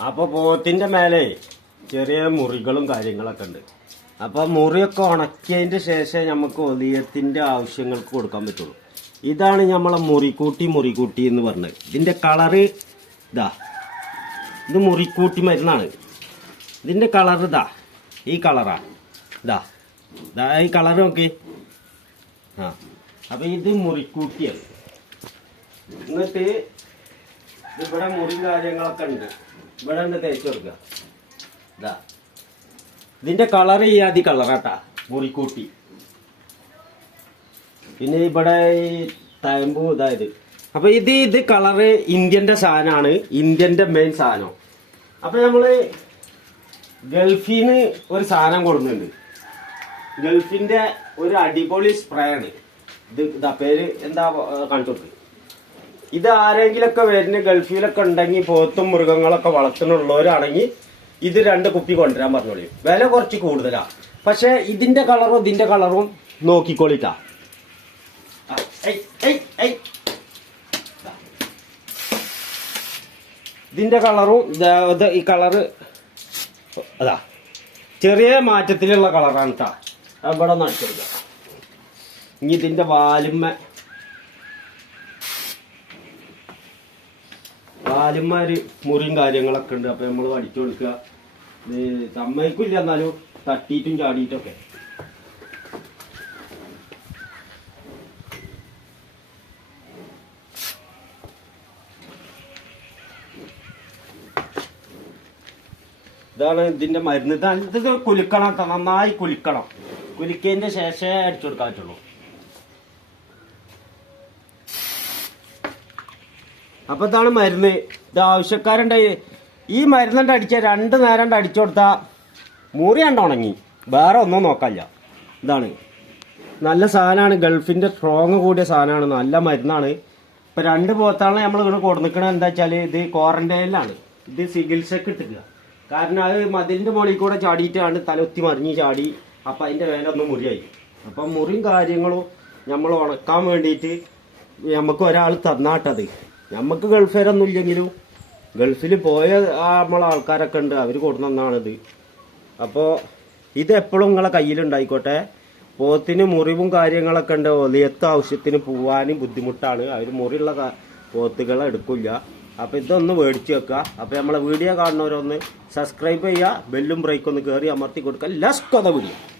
അപ്പൊ പോത്തിന്റെ മേലെ ചെറിയ മുറികളും കാര്യങ്ങളൊക്കെ ഉണ്ട്. അപ്പൊ മുറിയൊക്കെ ഉണക്കിയതിന്റെ ശേഷം നമുക്ക് ഒലിയത്തിന്റെ ആവശ്യങ്ങൾക്ക് കൊടുക്കാൻ പറ്റുള്ളൂ. ഇതാണ് നമ്മളെ മുറിക്കൂട്ടി മുറിക്കൂട്ടി എന്ന് പറഞ്ഞത്. ഇതിന്റെ കളറ് ഇതാ. ഇത് മുറിക്കൂട്ടി മരുന്നാണ്. ഇതിന്റെ കളർ ഇതാ. ഈ കളറാ ഇതാ. ഇതാ ഈ കളർ നോക്കി. ആ. അപ്പൊ ഇത് മുറിക്കൂട്ടിയാണ്. എന്നിട്ട് ഇവിടെ മുറി കാര്യങ്ങളൊക്കെ ഉണ്ട്. ഇവിടെ ഉണ്ട് തേച്ച് കൊടുക്കുക ഇതാ. ഇതിന്റെ കളർ ഈ ആദ്യ കളറാട്ടാ മുറിക്കൂട്ടി. പിന്നെ ഇവിടെ ഈ തയമ്പു ഇതായത് അപ്പൊ ഇത് ഇത് കളറ് ഇന്ത്യന്റെ സാധനമാണ് ഇന്ത്യന്റെ മെയിൻ സാധനം. അപ്പൊ നമ്മൾ ഗൾഫിന് ഒരു സാധനം കൊടുക്കുന്നുണ്ട്. ഗൾഫിന്റെ ഒരു അടിപൊളി സ്പ്രേ ആണ്. ഇത് ഇതാ പേര് എന്താ കാണിച്ചു കൊടുക്കുക ഇത് ആരെങ്കിലൊക്കെ വരുന്ന ഗൾഫിലൊക്കെ ഉണ്ടെങ്കിൽ പോത്തും മൃഗങ്ങളൊക്കെ വളർത്തുന്നുള്ളവരാണെങ്കിൽ ഇത് രണ്ട് കുപ്പി കൊണ്ടുവരാൻ പറഞ്ഞോളൂ. വില കുറച്ച് കൂടുതലാ. പക്ഷെ ഇതിന്റെ കളറും ഇതിന്റെ കളറും നോക്കിക്കോളിട്ടാ. ഇതിന്റെ കളറും ഈ കളറ് അതാ. ചെറിയ മാറ്റത്തിലുള്ള കളറാണ് കേട്ടാ ഇവിടെ നടിച്ചെടുക്ക ഇനി ഇതിന്റെ വാലുമ്മ വാലുമാര് മുറിയും കാര്യങ്ങളൊക്കെ ഉണ്ട്. അപ്പൊ നമ്മൾ പഠിച്ചു കൊടുക്കുക. ഇത് സമ്മതിക്കില്ല എന്നാലും തട്ടിയിട്ടും ചാടിയിട്ടൊക്കെ. ഇതാണ് ഇതിന്റെ മരുന്ന്. ഇത് കുലുക്കണം നന്നായി കുലുക്കണം. കുലുക്കിയതിന്റെ ശേഷമേ അടിച്ചു കൊടുക്കാൻ പറ്റുള്ളൂ അപ്പൊ ഇതാണ് മരുന്ന്. ഇത് ആവശ്യക്കാരുണ്ടായി. ഈ മരുന്നുണ്ട് അടിച്ച രണ്ട് നേരം അടിച്ചു കൊടുത്താ മുറി കണ്ട ഉണങ്ങി. വേറെ ഒന്നും നോക്കാനില്ല ഇതാണ്. നല്ല സാധനമാണ് ഗൾഫിന്റെ സ്ട്രോങ് കൂടിയ സാധനമാണ് നല്ല മരുന്നാണ്. ഇപ്പൊ രണ്ട് പോത്താണ് നമ്മൾ ഇവിടെ കൊടുക്കണത് എന്താ വെച്ചാൽ ഇത് ക്വാറന്റൈനിലാണ് ഇത് ചികിത്സക്ക് ഇട്ടിക്കുക. കാരണം അത് മതിലിന്റെ മുകളിൽ കൂടെ ചാടിയിട്ടാണ് തലൊത്തി മറിഞ്ഞ് ചാടി. അപ്പൊ അതിന്റെ മേലെ ഒന്ന് മുറിയായി. അപ്പൊ മുറിയും കാര്യങ്ങളും നമ്മൾ ഉണക്കാൻ വേണ്ടിയിട്ട് നമുക്ക് ഒരാൾ തന്നാട്ടത്. നമുക്ക് ഗൾഫേരൊന്നും ഇല്ലെങ്കിലും ഗൾഫിൽ പോയ നമ്മളെ ആൾക്കാരൊക്കെ ഉണ്ട് അവർ കൊടുക്കുന്നതാണിത് അപ്പോൾ ഇതെപ്പോഴും നിങ്ങളെ കയ്യിലുണ്ടായിക്കോട്ടെ. പോത്തിന് മുറിവും കാര്യങ്ങളൊക്കെ ഉണ്ട്. ഒലിയത്ത് ആവശ്യത്തിന് പോവാനും ബുദ്ധിമുട്ടാണ്. അവർ മുറിയുള്ള പോത്തുകൾ എടുക്കില്ല. അപ്പോൾ ഇതൊന്ന് മേടിച്ച് വെക്കുക അപ്പോൾ നമ്മളെ വീഡിയോ കാണുന്നവരൊന്ന് സബ്സ്ക്രൈബ് ചെയ്യുക ബെല്ലും ബ്രേക്കും ഒന്ന് കയറി അമർത്തി കൊടുക്കുക ലസ് കൊതവില്ല വീഡിയോ